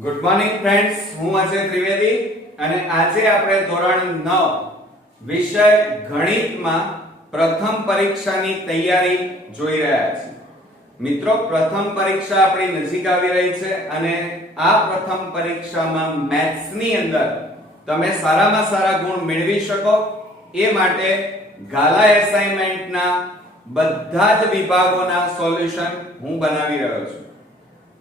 Good morning friends, હું અજય ત્રિવેદી અને આજે આપણે ધોરણ 9 વિષય ગણિતમાં પ્રથમ પરીક્ષાની તૈયારી જોઈ રહ્યા છીએ. મિત્રો, પ્રથમ પરીક્ષા આપણી નજીક આવી રહી છે અને આ પ્રથમ પરીક્ષામાં મેથ્સની અંદર તમે સારામાં સારા ગુણ મેળવી શકો એ માટે ગાલા એસાઇનમેન્ટના બધા જ વિભાગોના સોલ્યુશન હું બનાવી રહ્યો છું.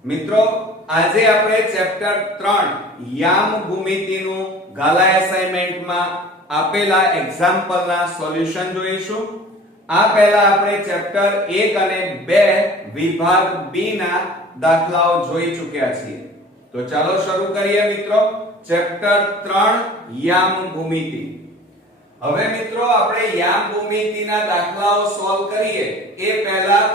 મિત્રો, આજે આપણે ચેપ્ટર 3 યામ ભૂમિતિનું ગાલા એસાઇનમેન્ટમાં આપેલા એક્ઝામ્પલના સોલ્યુશન જોઈશું. આ પહેલા આપણે ચેપ્ટર 1 અને 2 વિભાગ B ના દાખલાઓ જોઈ ચૂક્યા છીએ. તો ચાલો શરૂ કરીએ મિત્રો. ચેપ્ટર 3 યામ ભૂમિતિ. હવે મિત્રો, આપણે યામ ભૂમિતિના દાખલાઓ સોલ્વ કરીએ એ પહેલા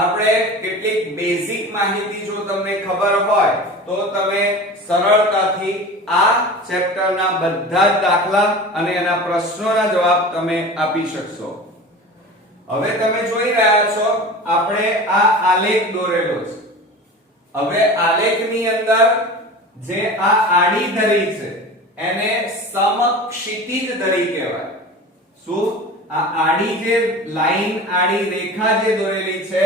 આપણે કેટલીક બેઝિક માહિતી જો તમને ખબર હોય તો તમે સરળતાથી આ ચેપ્ટરના બધા જ દાખલા અને એના પ્રશ્નોના જવાબ તમે આપી શકશો. હવે તમે જોઈ રહ્યા છો આપણે આ આલેખ દોરેલો છે. હવે આલેખની અંદર જે આ આડી ધરી છે એને સમક્ષિતિજ ધરી કહેવાય. શું? આ આડી જે લાઈન, આડી રેખા જે દોરેલી છે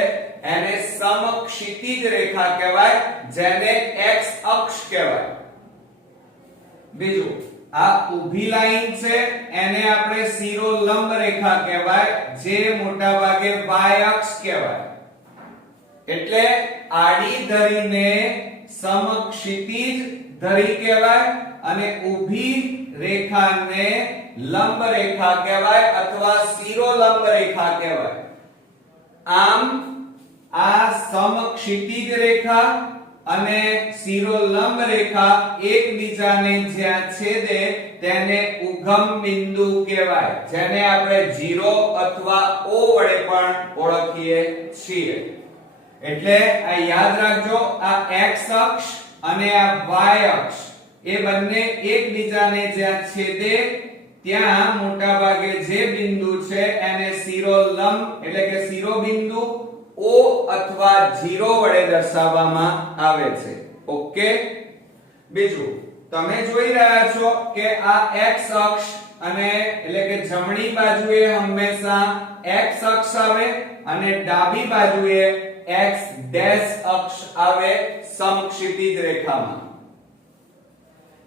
એને સમક્ષિતિજ રેખા કહેવાય, જેને x અક્ષ કહેવાય. બીજું, આ ઊભી લાઈન છે એને આપણે શિરોલંબ રેખા કહેવાય, જે મોટા ભાગે y અક્ષ કહેવાય. એટલે આડી ધરીને સમક્ષિતિજ ધરી કહેવાય અને ઊભી રેખાને લંબ રેખા કહેવાય અથવા શિરોલંબ રેખા કહેવાય. આમ આ સમક્ષિતિજ રેખા અને શિરોલંબ રેખા એકબીજાને જ્યાં છેદે તેને ઉગમ બિંદુ કહેવાય, જેને આપણે 0 અથવા O વડે પણ ઓળખીએ છીએ. એટલે આ યાદ રાખજો, આ x અક્ષ અને આ y અક્ષ એ બંને એકબીજાને જ્યાં છેદે ત્યાં મોટા ભાગે જે બિંદુ છે એને શિરોલંબ એટલે કે શિરોબિંદુ O અથવા 0 વડે દર્શાવવામાં આવે છે. ઓકે. બીજું, તમે જોઈ રહ્યા છો કે આ x અક્ષ અને એટલે કે જમણી બાજુએ હંમેશા x અક્ષ આવે અને ડાબી બાજુએ x ડેશ અક્ષ આવે સમક્ષિતિજ રેખામાં.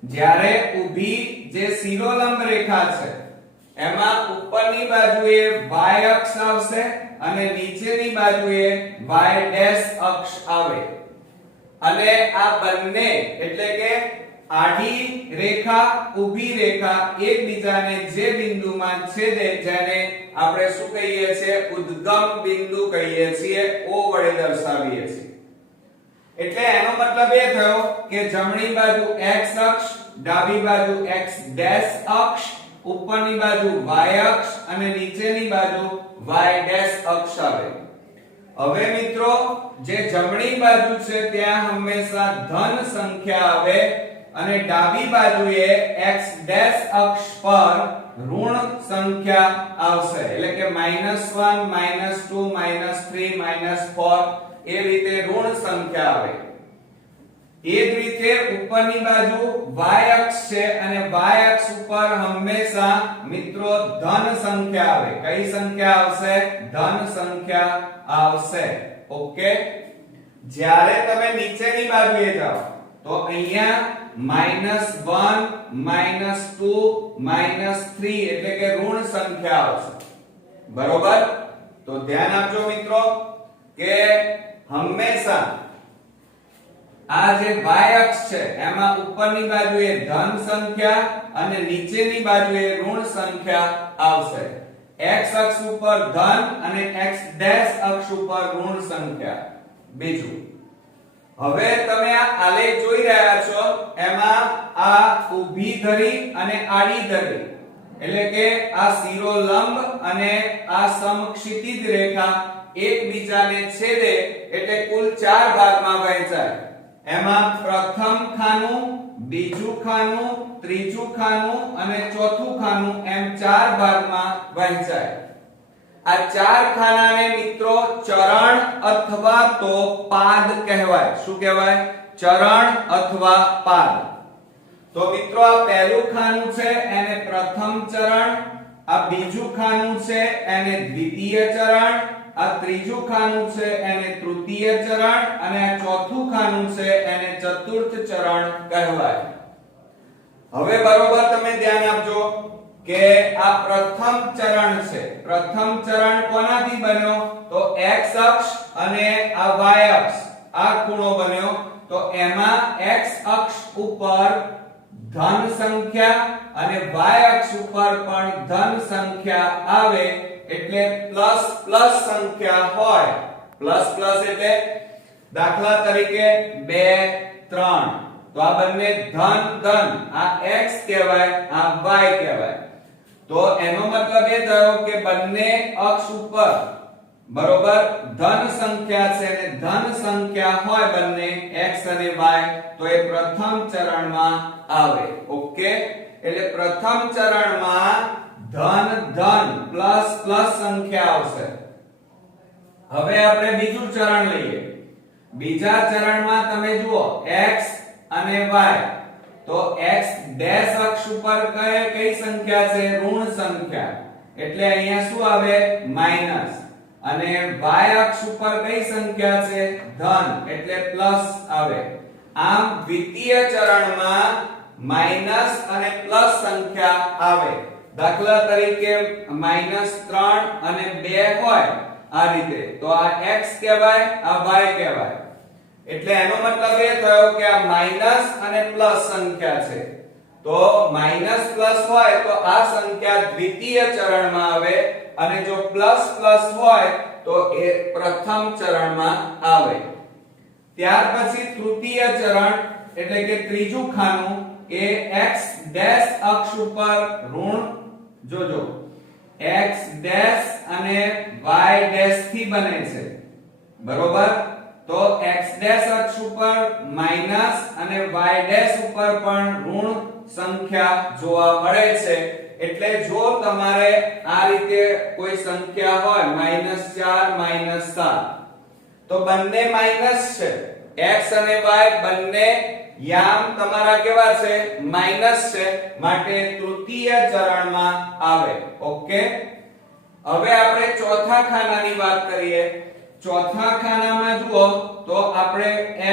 જ્યારે ઊભી જે શિરોલંબ રેખા છે એમાં ઉપરની બાજુએ y અક્ષ આવશે અને નીચેની બાજુએ y ડેશ અક્ષ આવે. અને આ બંને એટલે કે આડી રેખા, ઊભી રેખા એકબીજાને જે બિંદુમાં છેદે જેને આપણે શું કહીએ છીએ? ઉદ્ગમ બિંદુ કહીએ છીએ, O વડે દર્શાવીએ છીએ. એટલે એનો મતલબ એ થયો કે જમણી બાજુ x અક્ષ, ડાબી બાજુ x ડેશ અક્ષ, ઉપરની બાજુ y અક્ષ અને નીચેની બાજુ y ડેશ અક્ષ આવે. હવે મિત્રો, જે જમણી બાજુ છે ત્યાં હંમેશા ધન સંખ્યા આવે અને ડાબી બાજુએ x ડેશ અક્ષ પર ઋણ સંખ્યા આવશે. એટલે કે -1 -2 -3 -4 એ રીતે ઋણ સંખ્યા આવે. એ જ રીતે ઉપરની બાજુ y અક્ષ છે અને y અક્ષ ઉપર હંમેશા મિત્રો ધન સંખ્યા આવે. કઈ સંખ્યા આવશે? ધન સંખ્યા આવશે. ઓકે. જ્યારે તમે નીચેની બાજુએ જાઓ તો અહીંયા -1 -2 -3 એટલે કે ઋણ સંખ્યા આવશે. બરોબર? તો ધ્યાન આપજો મિત્રો કે હંમેશા આ જે y અક્ષ છે એમાં ઉપરની બાજુએ ધન સંખ્યા અને નીચેની બાજુએ ઋણ સંખ્યા આવશે. x અક્ષ ઉપર ધન અને x ડેશ અક્ષ ઉપર ઋણ સંખ્યા. બીજું, હવે તમે આ આલેખ જોઈ રહ્યા છો એમાં આ ઊભી ધરી અને આડી ધરી એટલે કે આ શિરોલંબ અને આ સમક્ષિતિજ રેખા એકબીજાને છેદે એટલે કુલ 4 ભાગમાં વહેંચાય. એમાં પ્રથમ ખાનું, બીજું ખાનું, ત્રીજું ખાનું અને ચોથું ખાનું એમ 4 ભાગમાં વહેંચાય. આ 4 ખાનાને મિત્રો ચરણ અથવા તો પાદ કહેવાય. શું કહેવાય? ચરણ અથવા પાદ. તો મિત્રો આ પહેલું ખાનું છે એને પ્રથમ ચરણ, આ બીજું ખાનું છે એને દ્વિતીય ચરણ, આ ત્રીજું ખાનું છે એને તૃતીય ચરણ અને આ ચોથું ખાનું છે એને ચતુર્થ ચરણ કહેવાય. હવે બરોબર તમે ધ્યાન આપજો કે આ પ્રથમ ચરણ છે. પ્રથમ ચરણ કોનાથી બન્યો? તો x અક્ષ અને આ y અક્ષ, આ ખૂણો બન્યો. તો એમાં x અક્ષ ઉપર ધન સંખ્યા અને y અક્ષ ઉપર પણ ધન સંખ્યા આવે એટલે પ્લસ પ્લસ સંખ્યા હોય. પ્લસ પ્લસ એટલે દાખલા તરીકે 2 3, તો આ બંને ધન ધન, આ x કહેવાય, આ y કહેવાય. તો એનો મતલબ એ થયો કે બંને અક્ષ ઉપર બરોબર ધન સંખ્યા છે અને ધન સંખ્યા હોય બંને x અને y, તો એ પ્રથમ ચરણમાં આવે. ઓકે, એટલે પ્રથમ ચરણમાં ધન ધન પ્લસ પ્લસ સંખ્યા આવશે. હવે આપણે બીજું ચરણ લઈએ. બીજા ચરણમાં તમે જુઓ x અને y, તો x ડેશ અક્ષ ઉપર કઈ સંખ્યા છે? ઋણ સંખ્યા, એટલે અહીંયા શું આવે? માઈનસ. અને y અક્ષ ઉપર કઈ સંખ્યા છે? ધન, એટલે પ્લસ આવે. આમ દ્વિતીય ચરણમાં માઈનસ અને પ્લસ સંખ્યા આવે. દાખલા તરીકે -3 અને 2 હોય આ રીતે, તો આ x કહેવાય, આ y કહેવાય. એટલે એનો મતલબ એ થયો કે આ માઈનસ અને પ્લસ સંખ્યા છે. તો માઈનસ પ્લસ હોય તો આ સંખ્યા દ્વિતીય ચરણમાં આવે અને જો પ્લસ પ્લસ હોય તો એ પ્રથમ ચરણમાં આવે. ત્યાર પછી તૃતીય ચરણ એટલે કે ત્રીજું ખાનું એ x ડેશ અક્ષ ઉપર ઋણ, જોજો x ડેશ અને y ડેશ થી બને છે બરોબર. તો x ડેશ અક્ષ ઉપર માઈનસ અને y ડેશ ઉપર પણ ઋણ સંખ્યા જોવા મળે છે. એટલે જો તમારે આ રીતે કોઈ સંખ્યા હોય -4 -7, તો બંને માઈનસ છે. x અને y બંને યામ તમારા કેવા છે? માઈનસ છે, માટે તૃતીય ચરણમાં આવે. ઓકે, હવે આપણે ચોથા ખાનાની વાત કરીએ. ચોથા ખાનામાં જુઓ તો આપણે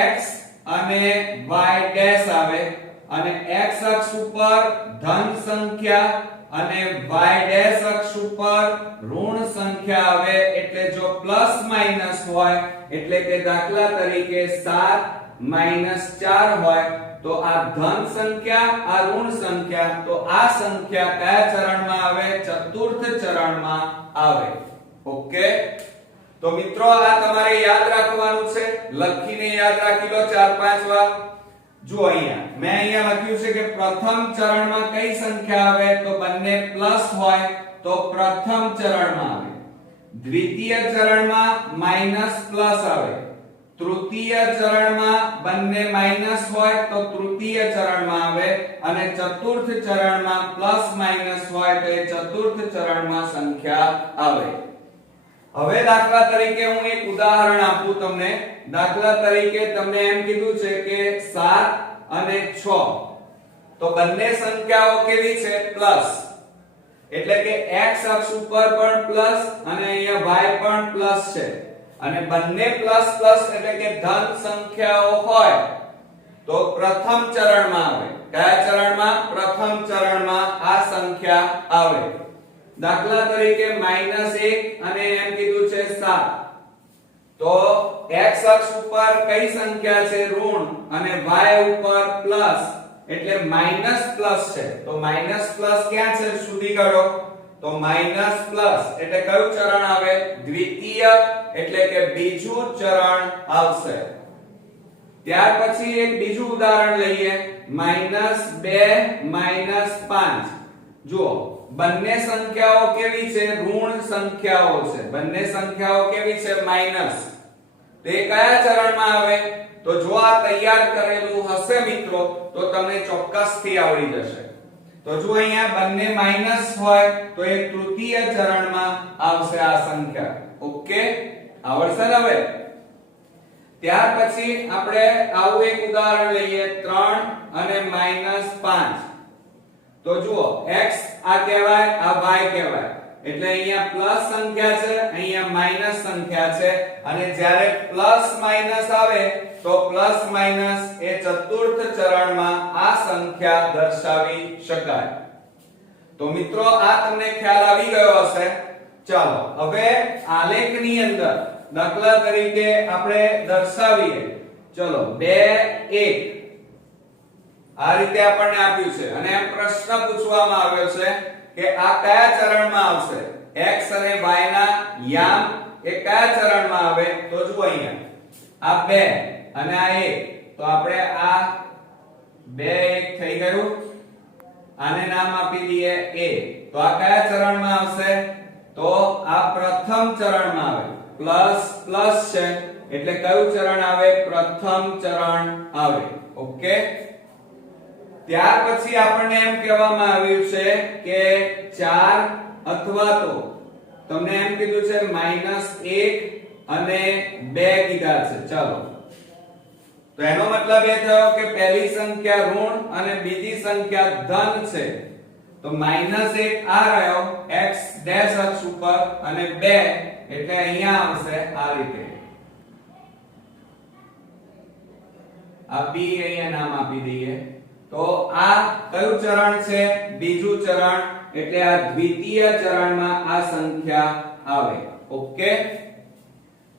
x અને y ડેશ આવે અને x અક્ષ ઉપર ધન સંખ્યા અને y ડેશ અક્ષ ઉપર ઋણ સંખ્યા આવે. એટલે જો પ્લસ માઈનસ હોય એટલે કે દાખલા તરીકે 7 -4 હોય તો આ ધન સંખ્યા, આ ઋણ સંખ્યા, તો આ સંખ્યા કયા ચરણમાં આવે? ચતુર્થ ચરણમાં આવે. ઓકે, તો મિત્રો આ તમારે યાદ રાખવાનું છે. લખીને યાદ રાખી લો 4-5 વાર. જો અહીંયા મેં અહીંયા લખ્યું છે કે પ્રથમ ચરણમાં કઈ સંખ્યા આવે? તો બંને પ્લસ હોય તો પ્રથમ ચરણમાં આવે. દ્વિતીય ચરણમાં માઈનસ પ્લસ આવે. તૃતીય ચરણમાં બંને માઈનસ હોય તો તૃતીય ચરણમાં આવે અને ચતુર્થ ચરણમાં પ્લસ માઈનસ હોય તો એ ચતુર્થ ચરણમાં સંખ્યા આવે. હવે દાખલા તરીકે હું એક ઉદાહરણ આપું તમને. દાખલા તરીકે તમને એમ કીધું છે કે 7 અને 6, તો બંને સંખ્યાઓ કેવી છે? પ્લસ. એટલે કે x અક્ષ ઉપર પણ પ્લસ અને અહીંયા y પણ પ્લસ છે અને બંને પ્લસ પ્લસ એટલે કે ધન સંખ્યાઓ હોય તો પ્રથમ ચરણમાં આવે. કયા ચરણમાં? પ્રથમ ચરણમાં આ સંખ્યા આવે. દાખલા તરીકે -1 અને એમ કીધું છે 7, તો x અક્ષ ઉપર કઈ સંખ્યા છે? ઋણ અને y ઉપર પ્લસ, એટલે માઈનસ પ્લસ છે. તો માઈનસ પ્લસ ક્યાં છે? સુધી કાઢો. તો માઈનસ પ્લસ એટલે કયું ચરણ આવે? દ્વિતીય, એટલે કે બીજું ચરણ આવશે. ત્યાર પછી એક બીજું ઉદાહરણ લઈએ. -2 -5. જુઓ બંને સંખ્યાઓ કેવી છે? ઋણ સંખ્યાઓ છે. બંને સંખ્યાઓ કેવી છે? માઈનસ. તે કયા ચરણમાં આવે? તો જો આ તૈયાર કરેલું હશે મિત્રો તો તમને ચોક્કસથી આવડી જશે. તો જો અહીંયા બંને માઈનસ હોય તો એ તૃતીય ચરણમાં આવશે આ સંખ્યા. ઓકે, આવડશે ને? હવે ત્યાર પછી આપણે આવું એક ઉદાહરણ લઈએ 3 અને -5. તો જુઓ x આ કહેવાય, આ y કહેવાય, એટલે અહીંયા પ્લસ સંખ્યા છે, અહીંયા માઈનસ સંખ્યા છે, અને જ્યારે પ્લસ માઈનસ આવે તો પ્લસ માઈનસ એ ચતુર્થ ચરણમાં આ સંખ્યા દર્શાવી શકાય. તો મિત્રો આ તમને ખ્યાલ આવી ગયો હશે. ચાલો હવે આલેખની અંદર દાખલા તરીકે આપણે દર્શાવીએ. ચલો 2 1 આ રીતે આપણને આપ્યું છે અને એમ પ્રશ્ન પૂછવામાં આવ્યો છે કે આ કયા ચરણમાં આવશે, x અને y ના યામ એ કયા ચરણમાં આવે. તો જુઓ અહીંયા આ 2 અને આ 1, તો આપણે આ 2 1 થઈ ગયું, આને નામ આપી દઈએ a. તો આ કયા ચરણમાં આવશે, તો આ પ્રથમ ચરણમાં આવે. પ્લસ પ્લસ છે એટલે કયું ચરણ આવે, પ્રથમ ચરણ આવે. ઓકે, ત્યાર પછી આપણને એમ કહેવામાં આવ્યું છે કે 4 અથવા તો તમને એમ કીધું છે -1 અને 2 કીધા છે. ચાલો તો એનો મતલબ એ થયો કે પહેલી સંખ્યા ઋણ અને બીજી સંખ્યા ધન છે. તો -1 આ રહ્યો x ડેશ અક્ષ ઉપર અને 2 એટલે અહીંયા આવશે આ રીતે. આ b અહીંયા નામ આપી દઈએ. તો આ કયું ચરણ છે, બીજું ચરણ, એટલે આ દ્વિતીય ચરણમાં આ સંખ્યા આવે. ઓકે,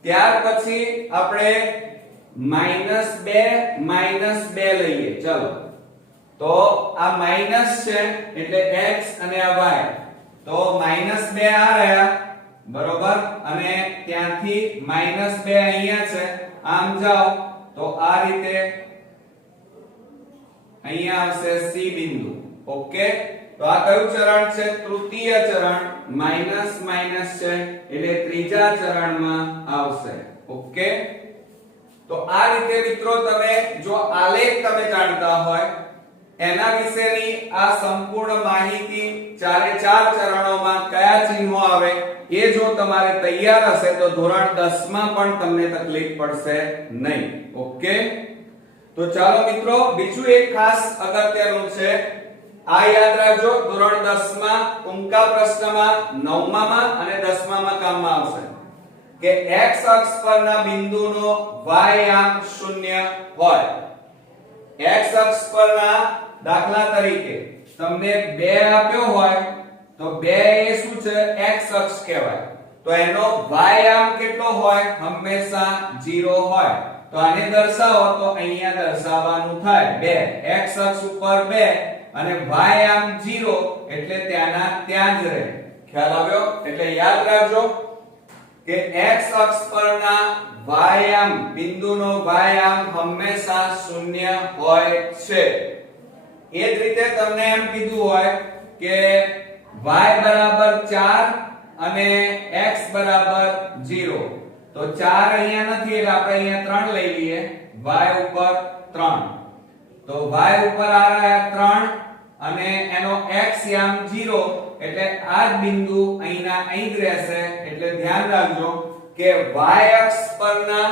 ત્યાર પછી આપણે -2 લઈએ. ચલો તો આ માઈનસ છે એટલે x અને આ y, તો -2 આ રહ્યા બરોબર, અને ત્યાંથી -2 અહીંયા છે, આમ જાઓ તો આ રીતે અહીંયા આવશે C બિંદુ. ઓકે, તો આ કયું ચરણ છે, તૃતીય ચરણ, માઈનસ માઈનસ છે એટલે ત્રીજા ચરણમાં આવશે. ઓકે, તો આ રીતે મિત્રો તમે જો આલેખ તમે જાણતા હોય એના વિશેની આ સંપૂર્ણ માહિતી ચારે ચાર ચરણોમાં કયા ચિહ્નો આવે એ જો તમારે તૈયાર હશે તો ધોરણ 10 માં પણ તમને તકલીફ પડશે નહીં. ઓકે, તો ચાલો મિત્રો બીજું એક ખાસ અગત્યનું છે, આ યાદ રાખજો, ધોરણ 10 માં ટૂંકા પ્રશ્નમાં 9મા માં અને 10મા માં કામમાં આવશે કે x અક્ષ પરના બિંદુનો y યામ 0 હોય. x અક્ષ પરના દાખલા તરીકે તમને 2 આપ્યો હોય તો 2 એ શું છે, x અક્ષ કહેવાય, તો એનો y યામ કેટલો હોય, હંમેશા 0 હોય. તો આને દર્શાવો તો અહીંયા દર્શાવવાનું થાય 2, x અક્ષ ઉપર 2 અને y યામ 0 એટલે ત્યાંના ત્યાં જ રહે. ખ્યાલ આવ્યો? એટલે યાદ રાખજો કે x અક્ષ પરના y યામ બિંદુનો y યામ હંમેશા 0 હોય છે. એ જ રીતે તમને એમ કીધું હોય કે y બરાબર 4 અને x બરાબર 0, તો 4 અહીંયા નથી એટલે આપણે અહીંયા 3 લઈ લઈએ, y ઉપર 3, તો y ઉપર આ રહ્યા 3 અને એનો x યામ 0 એટલે આ જ બિંદુ અહીંના અહીં જ રહેશે. એટલે ધ્યાન રાખજો કે y અક્ષ પરના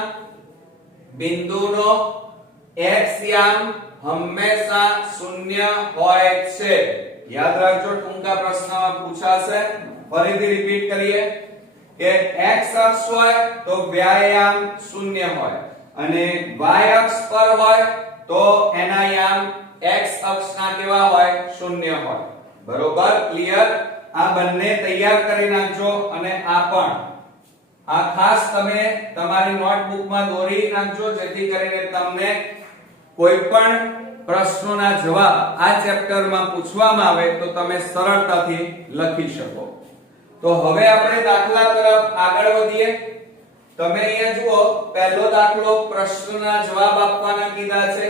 બિંદુનો x યામ હંમેશા 0 હોય છે. યાદ રાખજો, ટૂંકા પ્રશ્નમાં પૂછાશે. ફરીથી રિપીટ કરીએ કે x અક્ષ હોય તો વ્યાયામ 0 હોય અને y અક્ષ પર હોય તો એના યામ x અક્ષના કેવા હોય, 0 હોય. બરોબર, ક્લિયર? આ બંને તૈયાર કરી નાખજો અને આ પણ આ ખાસ તમે તમારી નોટબુકમાં દોરી નાખજો જેથી કરીને તમને કોઈ પણ પ્રશ્નોના જવાબ આ ચેપ્ટરમાં પૂછવામાં આવે તો તમે સરળતાથી લખી શકો. તો હવે આપણે દાખલા તરફ આગળ વધીએ. તમે અહીંયા જુઓ, પહેલો દાખલો પ્રશ્નના જવાબ આપવાના કીધા છે.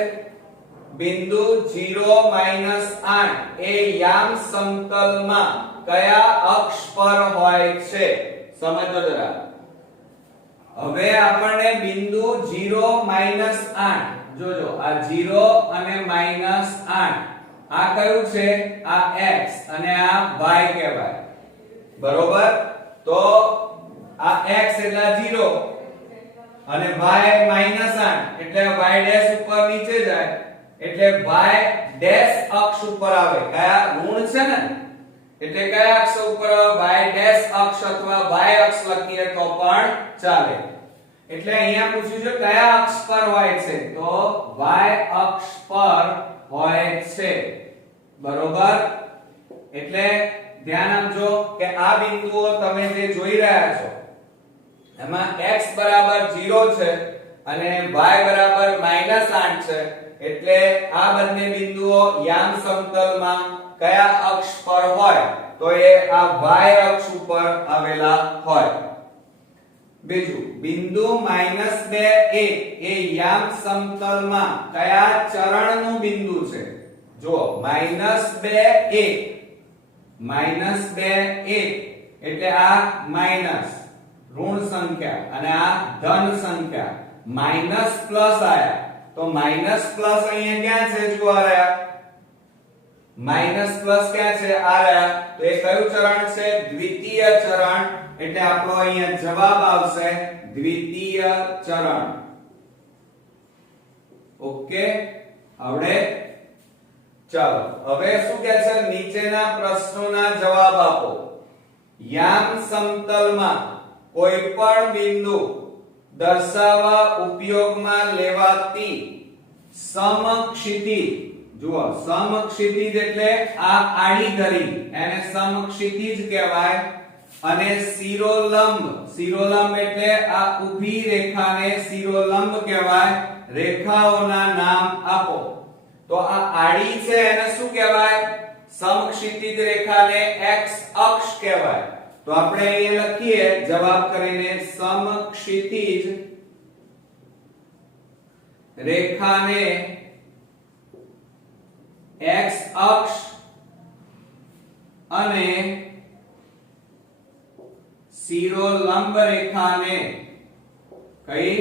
બિંદુ 0 8 એ યામ સમતલમાં કયા અક્ષ પર હોય છે? સમજો જરા. હવે આપણને બિંદુ 0 8, જોજો આ 0 અને -8 આ કયું છે, આ x અને આ y કહેવાય. બરોબર, તો આ x એટલે 0 અને y -8 એટલે y ડેશ ઉપર નીચે જાય એટલે y ડેશ અક્ષ ઉપર આવે. કયા ઋણ છે ને એટલે કયા અક્ષ ઉપર y ડેશ અક્ષ અથવા y અક્ષ લખીએ તો પણ ચાલે. એટલે અહીંયા પૂછ્યું છે કયા અક્ષ પર હોય છે તો y અક્ષ પર હોય છે. બરોબર. એટલે ધ્યાન આપજો કે આ બિંદુઓ તમે જે જોઈ રહ્યા છો એમાં x બરાબર 0 છે અને y બરાબર -8 છે. એટલે આ બંને બિંદુઓ યામ સમતલમાં કયા અક્ષ પર હોય તો એ આ y અક્ષ ઉપર આવેલા હોય. બીજું બિંદુ -2 એ યામ સમતલમાં કયા ચરણનું બિંદુ છે. જુઓ -2 એટલે આ માઈનસ ઋણ સંખ્યા અને આ ધન સંખ્યા માઈનસ પ્લસ આયા તો માઈનસ પ્લસ અહીંયા ક્યાં છે જુઓ રહ્યા માઈનસ પ્લસ ક્યાં છે આ રહ્યા તો એ કયું ચરણ છે દ્વિતીય ચરણ એટલે આપણો અહીંયા જવાબ આવશે દ્વિતીય ચરણ. ઓકે આવડે. ચાલો હવે શું કહે છે નીચેના પ્રશ્નોના જવાબ આપો. યામ સમતલમાં કોઈ પણ બિંદુ દર્શાવવા ઉપયોગમાં લેવાતી સમક્ષિતિજ જુઓ સમક્ષિતિજ એટલે આ આડી ધરી એને સમક્ષિતિજ કહેવાય અને શિરોલંબ એટલે આ ઊભી રેખાને શિરોલંબ કહેવાય. રેખાઓના નામ આપો. તો આ આડી છે એને શું કહેવાય સમક્ષિતિજ રેખાને x અક્ષ કહેવાય. તો આપણે અહીંયા લખીએ જવાબ કરીને સમક્ષિતિજ રેખાને x અક્ષ અને શિરોલંબ રેખાને કઈ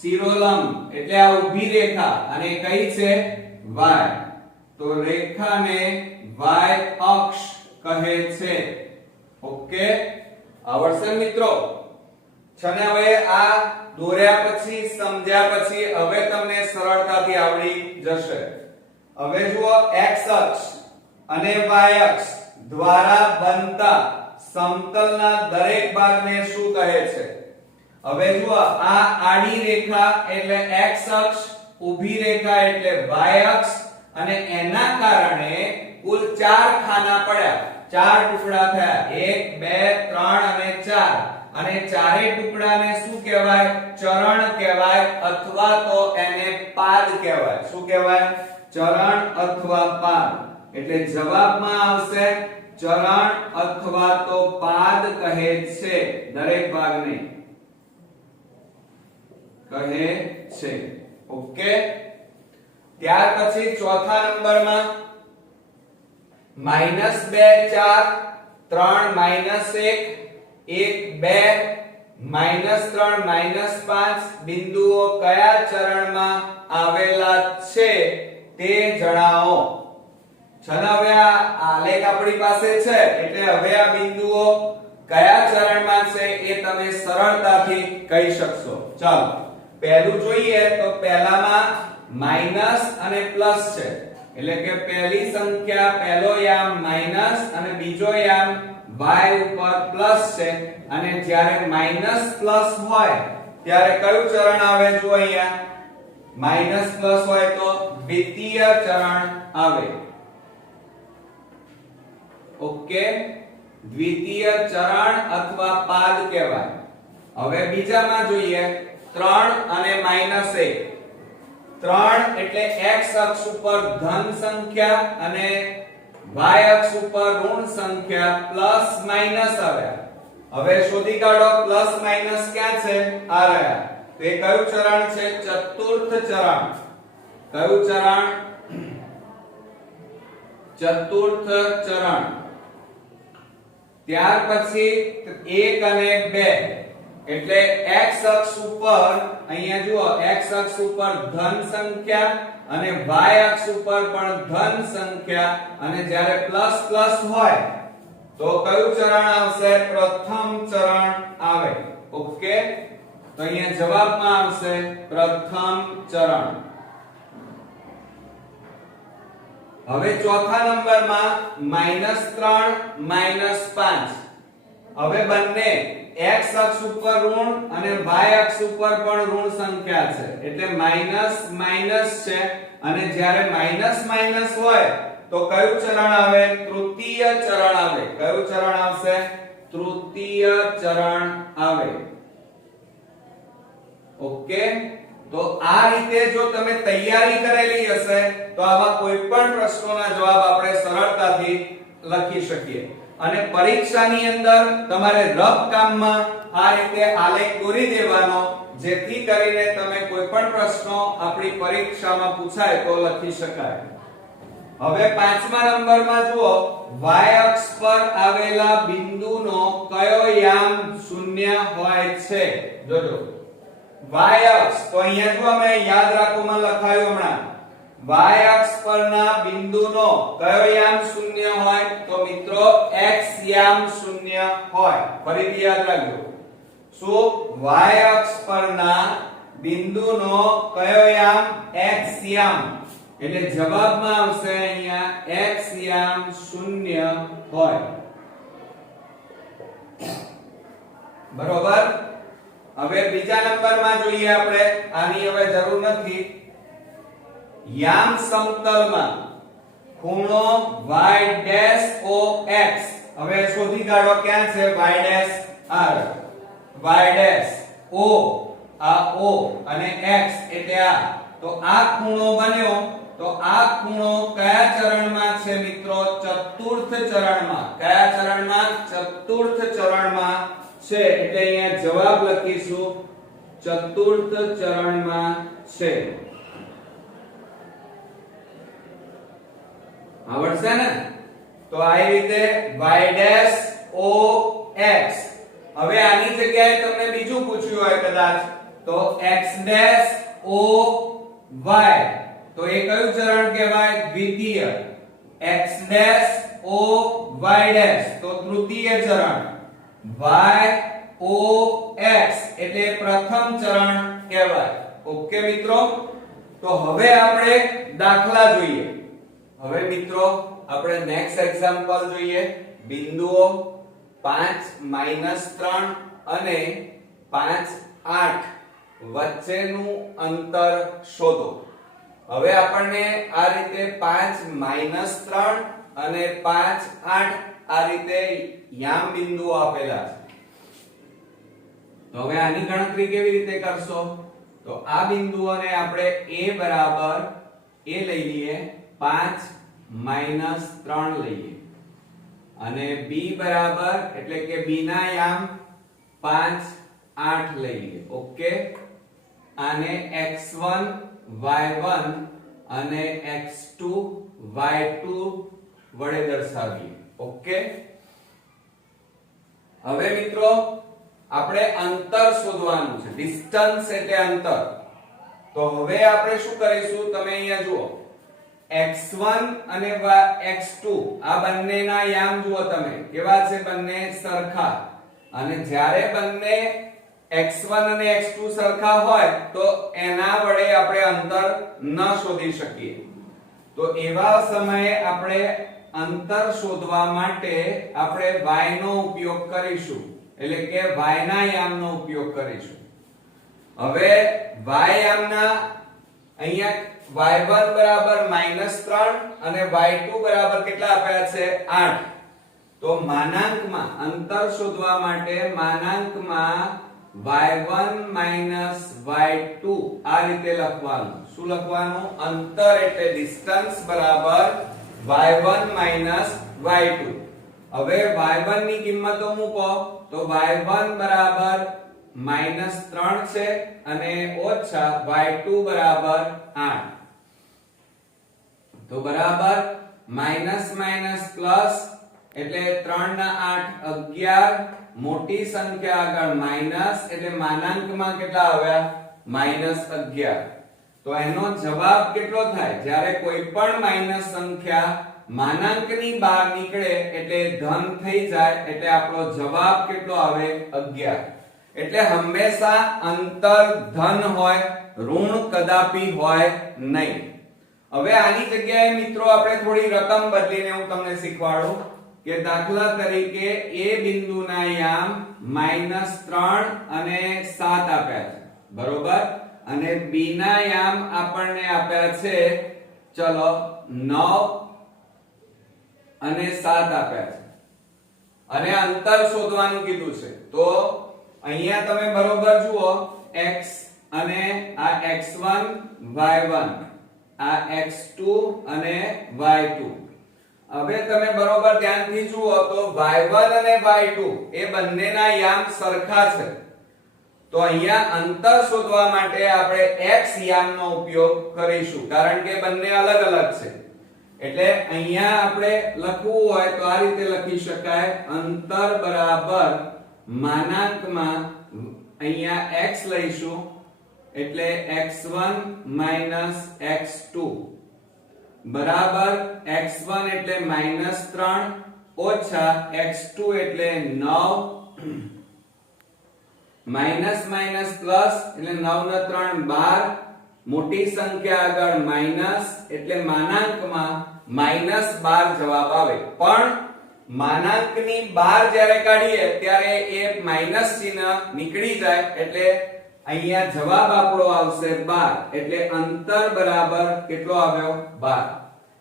શિરોલંબ એટલે આ ઊભી રેખા અને કઈ છે y તો રેખાને y અક્ષ કહે છે. ઓકે આવડશે મિત્રો. છને હવે આ દોર્યા પછી સમજ્યા પછી હવે તમને સરળતાથી આવડી જશે. હવે જુઓ x અક્ષ અને y અક્ષ દ્વારા બનતા સમતલના દરેક ભાગને શું કહે છે. હવે જુઓ આ આડી રેખા એટલે x અક્ષ ઊભી રેખા એટલે y અક્ષ અને એના કારણે કુલ 4 ખાના પડ્યા 4 ટુકડા થયા 1 2 3 અને 4 અને ચારે ટુકડાને શું કહેવાય ચરણ કહેવાય અથવા તો એને પાદ કહેવાય. શું કહેવાય ચરણ અથવા પાદ. એટલે જવાબમાં આવશે ચરણ અથવા તો પાદ કહે છે દરેક ભાગને કહે છે. ઓકે ત્યાર પછી ચોથા નંબરમાં -2 4 3 -1 1 2 -3 -5 બિંદુઓ કયા ચરણમાં આવેલા છે તે જણાવો. ચલો હવે આ આલેખ આપણી પાસે છે એટલે હવે આ બિંદુઓ કયા ચરણમાં છે એ તમે સરળતાથી કહી શકશો. ચાલો પહેલું જોઈએ તો પહેલામાં માઈનસ અને પ્લસ છે એટલે કે પહેલી સંખ્યા પહેલો યામ માઈનસ અને બીજો યામ y ઉપર પ્લસ છે અને જ્યારે માઈનસ પ્લસ હોય ત્યારે કયું ચરણ આવે જો અહીંયા માઈનસ પ્લસ હોય તો દ્વિતીય ચરણ આવે. ઓકે દ્વિતીય ચરણ અથવા પાદ કહેવાય. હવે બીજામાં જોઈએ 3 અને -1 3 એટલે x અક્ષ ઉપર ધન સંખ્યા અને y અક્ષ ઉપર ઋણ સંખ્યા પ્લસ માઈનસ આવ્યા. હવે શોધી કાઢો પ્લસ માઈનસ ક્યાં છે આ રહ્યા તો એ કયું ચરણ છે ચતુર્થ ચરણ. કયું ચરણ ચતુર્થ ચરણ. ત્યાર પછી 1 અને 2 એટલે x અક્ષ ઉપર અહીંયા જુઓ x અક્ષ ઉપર ધન સંખ્યા અને y અક્ષ ઉપર પણ ધન સંખ્યા અને જ્યારે પ્લસ પ્લસ હોય તો કયું ચરણ આવશે પ્રથમ ચરણ આવે. ઓકે તો અહીંયા જવાબમાં આવશે પ્રથમ ચરણ. હવે ચોથા નંબરમાં -3 -5. હવે બંને x અક્ષ ઉપર ઋણ અને y અક્ષ ઉપર પણ ઋણ સંખ્યા છે એટલે માઈનસ માઈનસ છે અને જ્યારે માઈનસ માઈનસ હોય તો કયું ચરણ આવે? તૃતીય ચરણ આવે. કયું ચરણ આવશે? તૃતીય ચરણ આવે. ઓકે, તો આ રીતે જો તમે તૈયારી કરેલી હશે તો આવા કોઈ પણ પ્રશ્નોના જવાબ આપણે સરળતાથી લખી શકીએ. અને પરીક્ષાની અંદર તમારે રફ કામમાં આ રીતે આલેખ દોરી દેવાનો જેથી કરીને તમે કોઈ પણ પ્રશ્નો આપણી પરીક્ષામાં પૂછાય તો લખી શકાય. હવે 5મા નંબરમાં જુઓ, y અક્ષ પર આવેલા બિંદુનો કયો યામ શૂન્ય હોય છે? જોજો y અક્ષ, તો અહીંયા જો અમે યાદ રાખોમાં લખાયું હમણાં y અક્ષ પરના બિંદુનો કયો યામ શૂન્ય હોય? તો મિત્રો x યામ શૂન્ય હોય. ફરીથી યાદ રાખજો, શું y અક્ષ પરના બિંદુનો કયો યામ? x યામ. એટલે જવાબમાં આવશે અહીંયા x યામ શૂન્ય હોય. બરોબર. હવે બીજા નંબરમાં જોઈએ આપણે, આની હવે જરૂર નથી. યામ સમતલમાં ખૂણો y ડેશ o x, હવે શોધી કાઢો ક્યાં છે y dash r, y dash o આ o અને x એટલે આ. તો આ ખૂણો બન્યો, તો આ ખૂણો કયા ચરણમાં છે મિત્રો? ચતુર્થ ચરણમાં. કયા ચરણમાં? ચતુર્થ ચરણમાં છે. એટલે અહીંયા જવાબ લખીશું ચતુર્થ ચરણમાં છે. આવડશે ને? તો આ રીતે y ડેશ o x. હવે આની જગ્યાએ તમને બીજું પૂછ્યું હોય કદાચ તો x ડેશ o y, તો એ કયું ચરણ કહેવાય? દ્વિતીય. x dash o y dash તો તૃતીય ચરણ. y o x એટલે પ્રથમ ચરણ કહેવાય. ઓકે મિત્રો, તો હવે આપણે દાખલા જોઈએ. હવે મિત્રો આપણે નેક્સ્ટ એક્ઝામ્પલ જોઈએ. બિંદુઓ 5 -3 અને 5 8 વચ્ચેનું અંતર શોધો. હવે આપણને આ રીતે 5 -3 અને 5 8 આ રીતે યામ બિંદુઓ આપેલા છે. તો હવે આની ગણતરી કેવી રીતે કરશો? તો આ બિંદુઓને આપણે a બરાબર a લઈ લઈએ, 5 -3 લઈએ, અને b બરાબર એટલે કે b ના યામ 5 8 લઈએ. ઓકે, આને x1 y1 અને x2 y2 વડે દર્શાવીએ. ઓકે, હવે મિત્રો આપણે અંતર શોધવાનું છે. ડિસ્ટન્સ એટલે અંતર. તો હવે આપણે શું કરીશું? તમે અહીંયા જુઓ, x1 અને x2 આ બંનેના યામ જુઓ તમે કેવા છે? બંને સરખા. અને જ્યારે બંને x1 અને x2 સરખા હોય તો એના વડે આપણે અંતર ન શોધી શકીએ. તો એવા સમયે આપણે અંતર શોધવા માટે આપણે y નો ઉપયોગ કરીશું, એટલે કે y ના યામનો ઉપયોગ કરીશું. હવે y યામના અહીંયા y1 બરાબર -3 અને y2 બરાબર કેટલા આપ્યા છે? 8. તો માનાંકમાં અંતર શોધવા માટે માનાંકમાં y1 y2 આ રીતે લખવાનું. શું લખવાનું? અંતર એટલે ડિસ્ટન્સ બરાબર y1 y2. હવે y1 ની કિંમતો મૂકો તો y1 બરાબર -3 છે અને ઓછા y2 બરાબર 8. તો બરાબર માઈનસ માઈનસ પ્લસ એટલે 3 ના 8 11. મોટી સંખ્યા આગળ માઈનસ એટલે માનાંકમાં કેટલા આવ્યા? -11. તો એનો જવાબ કેટલો થાય? જ્યારે કોઈ પણ માઈનસ સંખ્યા માનાંકની બહાર નીકળે એટલે ધન થઈ જાય એટલે આપણો જવાબ કેટલો આવે? 11. એટલે હંમેશા અંતર ધન હોય, ઋણ કદાપી હોય નહીં. હવે આની જગ્યાએ મિત્રો આપણે થોડી રકમ બદલીને હું તમને શીખવાડું કે દાખલા તરીકે A બિંદુના યામ -3 અને 7 આપ્યા છે, બરોબર, અને B ના યામ આપણને આપ્યા છે ચલો 9 અને 7 આપ્યા છે, અને અંતર શોધવાનું કીધું છે. તો અહીંયા તમે બરોબર જુઓ, x અને આ x1 y1, આ x2 અને y2. હવે તમે બરોબર ધ્યાનથી જુઓ તો y1 અને y2 એ બંનેના યામ સરખા છે. તો અહીંયા અંતર શોધવા માટે આપણે x યામનો ઉપયોગ કરીશું, કારણ કે બંને અલગ અલગ છે. એટલે અહીંયા આપણે લખવું હોય તો આ રીતે લખી શકાય, અંતર બરાબર માનાંકમાં અહીંયા x લઈશું એટલે x1 x2 બરાબર x1 એટલે -3 ઓછા x2 એટલે 9 માઈનસ માઈનસ પ્લસ એટલે 9 ને 3 12, મોટી સંખ્યા આગળ માઈનસ એટલે માનાંકમાં -12 જવાબ આવે. પણ માનાંકની 12 જ્યારે કાઢીએ ત્યારે એ માઈનસ ચિહ્ન નીકળી જાય એટલે અહીંયા જવાબ આપણો આવશે 12. એટલે અંતર બરાબર કેટલો આવ્યો? 12.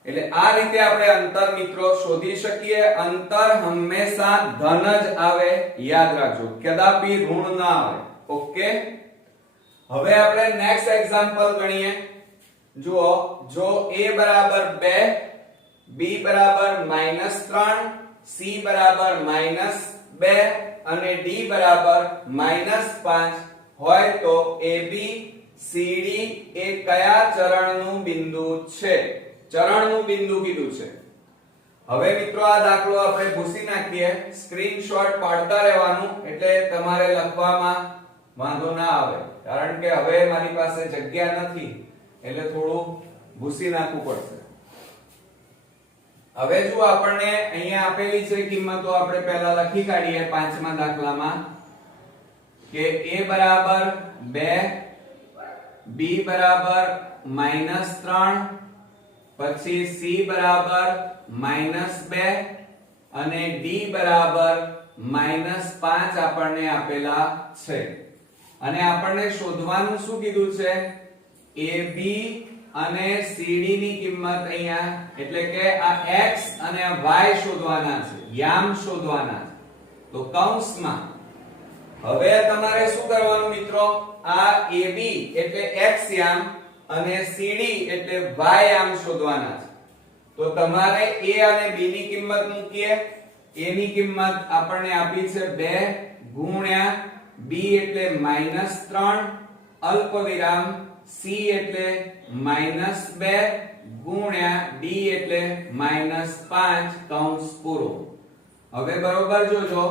એટલે આ રીતે આપણે અંતર મિત્રો શોધી શકીએ. અંતર હંમેશા ધન જ આવે, યાદ રાખજો, કદાપી ઋણ ના આવે. ઓકે, હવે આપણે નેક્સ્ટ એક્ઝામ્પલ ગણીએ. જુઓ, જો a બરાબર 2, b બરાબર -3, c બરાબર -2 અને d બરાબર -5 હોય તો AB CD એ કયા ચરણનું બિંદુ છે? ચરણનું બિંદુ કીધું છે. હવે મિત્રો આ દાખલો આપણે ભૂસી નાખીએ, સ્ક્રીનશોટ પાડતા રહેવાનું એટલે તમારે લખવામાં વાંધો ના આવે, કારણ કે હવે મારી પાસે જગ્યા નથી એટલે થોડું ભૂસી નાખવું પડશે. હવે જો આપણને અહીંયા આપેલી છે કિંમતો, આપણે પહેલા લખી કાઢીએ પાંચમા દાખલામાં કે a બરાબર 2, b બરાબર -3, પછી c બરાબર -2 અને d બરાબર -5 આપણને આપેલા છે. અને આપણને શોધવાનું શું કીધું છે? AB અને CD ની કિંમત અહીંયા, એટલે કે આ x અને y શોધવાના છે, યામ શોધવાના છે. તો કૌંસમાં હવે તમારે શું કરવાનું મિત્રો? આ AB એટલે x યામ અને CD એટલે y યામ શોધવાના છે. તો તમારે a અને b ની કિંમત મૂકીએ. a ની કિંમત આપણને આપી છે 2 ગુણ્યા b એટલે -3 અલ્પવિરામ c એટલે -2 ગુણ્યા d એટલે -5 કૌંસ પૂરો. હવે બરોબર જોજો,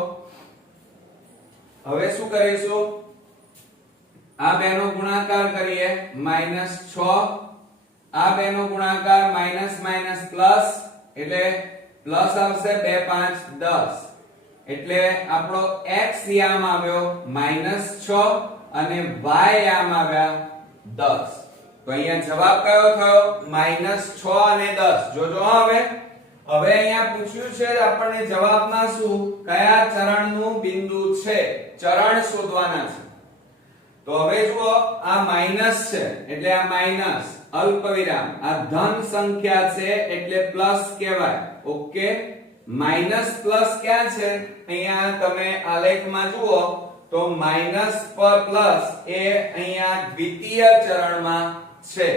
હવે શું કરીશું? આ બેનો ગુણાકાર કરીએ, -6, આ બેનો ગુણાકાર માઈનસ માઈનસ પ્લસ એટલે પ્લસ આવશે 2 5 10, એટલે આપણો x યામ આવ્યો -6 અને y યામ આવ્યા 10. તો અહીંયા જવાબ કયો થયો? -6 અને 10. જોજો હવે અહીંયા પૂછ્યું છે આપણને જવાબમાં શું, કયા ચરણનું બિંદુ છે, ચરણ શોધવાના છે. તો હવે જુઓ, આ માઈનસ છે એટલે આ માઈનસ અલ્પવિરામ, આ ધન સંખ્યા છે એટલે પ્લસ કહેવાય. ઓકે, માઈનસ પ્લસ ક્યાં છે? અહીંયા તમે આલેખમાં જુઓ તો માઈનસ પર પ્લસ એ અહીંયા દ્વિતીય ચરણમાં છે,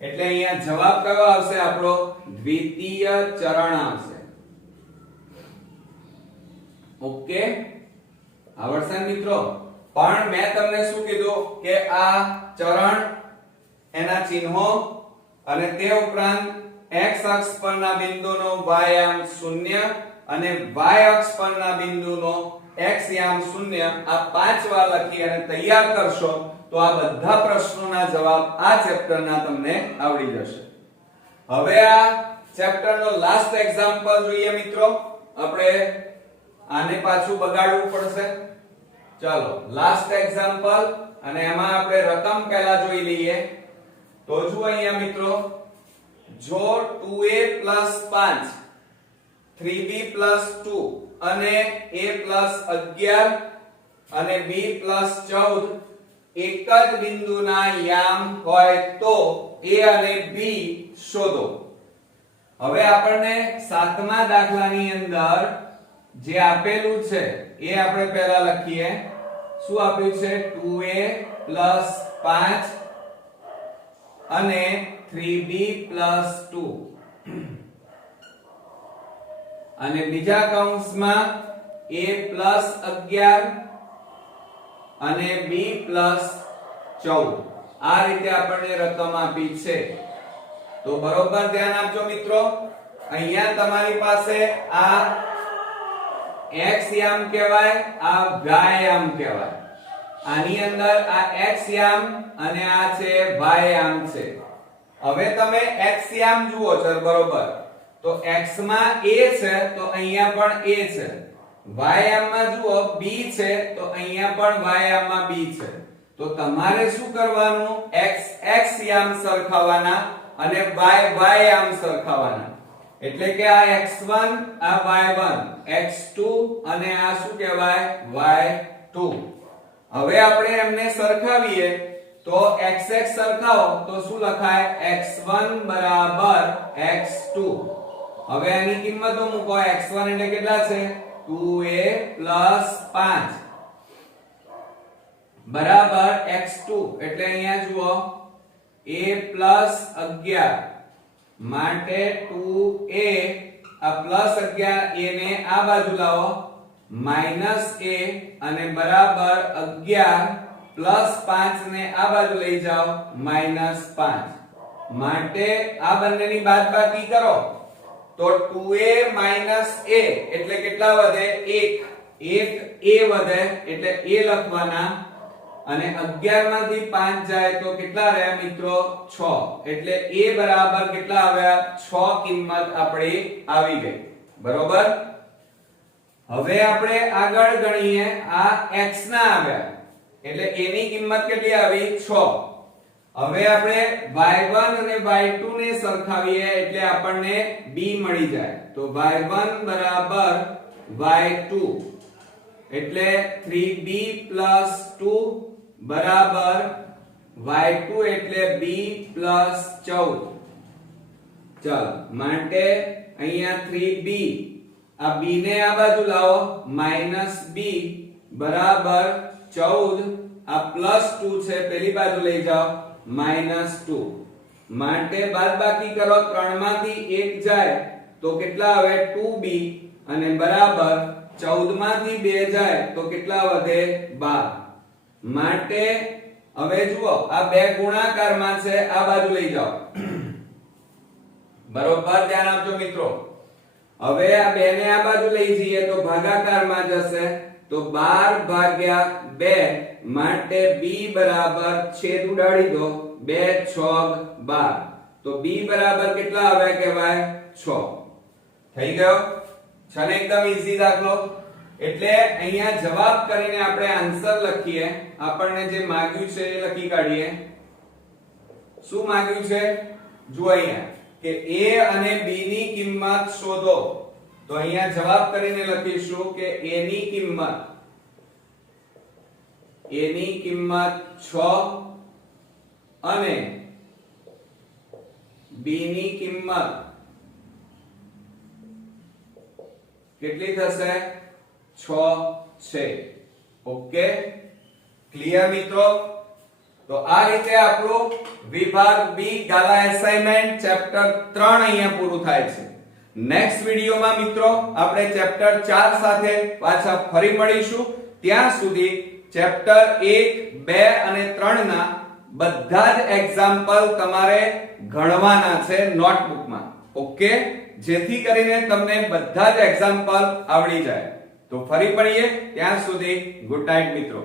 એટલે અહીંયા જવાબ કયો આવશે આપણો? દ્વિતીય ચરણ આવશે. ઓકે, આવડશે મિત્રો? પણ મેં તમને શું કીધું કે આ ચરણ, એના ચિહ્નો અને તે ઉપરાંત x અક્ષ પરના બિંદુનો y યામ 0 અને y અક્ષ પરના બિંદુનો x યામ 0, આ 5 વાર લખી અને તૈયાર કરશો તો આ બધા પ્રશ્નોના જવાબ આ ચેપ્ટરના તમને આવડી જશે. હવે આ ચેપ્ટરનો લાસ્ટ એક્ઝામ્પલ જોઈએ મિત્રો. આપણે આને પાછું બગાડવું પડશે. ચાલો લાસ્ટ એક્ઝામ્પલ, અને એમાં આપણે રકમ પહેલા જોઈ લઈએ. તો જુઓ અહીંયા મિત્રો, જો 2a 5 3b 2 અને a 11 અને b 14 એક જ બિંદુના યામ હોય તો a અને b શોધો. હવે આપણને સાતમા દાખલાની અંદર જે આપેલું છે એ આપણે પહેલા લખીએ. શું આપ્યું છે? 2a 5 અને 3b 2 અને બીજા કૌંસમાં a 11 અને b 14. આ રીતે આપણને રકમ આપી છે. તો બરોબર ધ્યાન આપજો મિત્રો. અહીંયા તમારી પાસે આ x યામ કહેવાય, આ y યામ કહેવાય. આની અંદર આ x યામ અને આ છે y યામ છે. હવે તમે x યામ જુઓ છો બરોબર, તો x માં a છે તો અહીંયા પણ a છે. y યામમાં જુઓ b છે તો અહીંયા પણ y યામમાં b છે. તો તમારે શું કરવાનું? x યામ સરખાવવાના અને y યામ સરખાવવાના. એટલે કે આ x1 આ y1, x2 અને આ શું કહેવાય? y2. હવે આપણે એમને સરખાવીએ તો x સરખાવો તો શું લખાય? x1 બરાબર x2. હવે આની કિંમતો મૂકો. x1 એટલે કેટલા છે? 2a 5 બરાબર x2 એટલે અહીંયા જુઓ a 11 માટે 2a આ +11 a ને આ બાજુ લાવો -a અને બરાબર 11 +5 ને આ બાજુ લઈ જાઓ -5 માટે આ બંનેની બાદબાકી કરો તો 2a a એટલે કેટલા વધે? 1 a વધે એટલે a લખવાના અને 11 માંથી 5 જાય તો કેટલા રહ્યા મિત્રો? 6. એટલે a બરાબર કેટલા આવ્યા? 6 કિંમત આપણી આવી ગઈ. બરોબર. હવે આપણે આગળ ગણીએ. આ x ના આવ્યા એટલે a ની કિંમત કેટલી આવી? 6. હવે આપણે y1 અને y2 ને સરખાવીએ એટલે આપણને b મળી જાય. તો y1 બરાબર y2 એટલે 3b 2 બરાબર y2 એટલે b 14. ચાલો માટે અહીંયા 3b આ b ને આ બાજુ લાવો -b બરાબર 14 આ +2 છે પેલી બાજુ લઈ જાઓ -2 માટે બાદબાકી કરો. 3 માંથી 1 જાય તો કેટલા આવે? 2b અને બરાબર 14 માંથી 2 જાય તો કેટલા વધે? 12 માટે હવે જુઓ આ બે ગુણાકારમાં છે, આ બાજુ લઈ જાઓ. બરોબર ધ્યાન આપજો મિત્રો. હવે આ બે ને આ બાજુ લઈ જઈએ તો ભાગાકારમાં જશે તો 12 ભાગ્યા 2 માટે b બરાબર છેદ ઉડાડી દો 2 6 12 તો b બરાબર કેટલા આવે કહેવાય? 6. થઈ ગયો છે ને? એકદમ ઈઝી દાખલો. એટલે અહીંયા જવાબ કરીને આપણે આન્સર લખીએ. આપણને જે માંગ્યું છે એ લખી કાઢીએ. શું માંગ્યું છે? જુઓ અહીંયા કે a અને b ની કિંમત શોધો. તો અહીંયા જવાબ કરીને લખીશું કે a ની કિંમત 6 અને b ની કિંમત કેટલી થશે? 6 છે. ઓકે, ક્લિયર મિત્રો? તો આ રીતે આપણું વિભાગ બી ગાલા એસાઇનમેન્ટ ચેપ્ટર 3 અહીંયા પૂરું થાય છે. નેક્સ્ટ વિડિયોમાં મિત્રો આપણે ચેપ્ટર 4 સાથે પાછા ફરી મળીશું. ત્યાં સુધી ચેપ્ટર 1 2 અને 3 ના બધા જ એક્ઝામ્પલ તમારે ગણવાના છે નોટબુકમાં. ઓકે, જેથી કરીને તમને બધા જ એક્ઝામ્પલ આવડી જાય. તો ફરી મળીએ. ત્યાં સુધી ગુડ નાઈટ મિત્રો.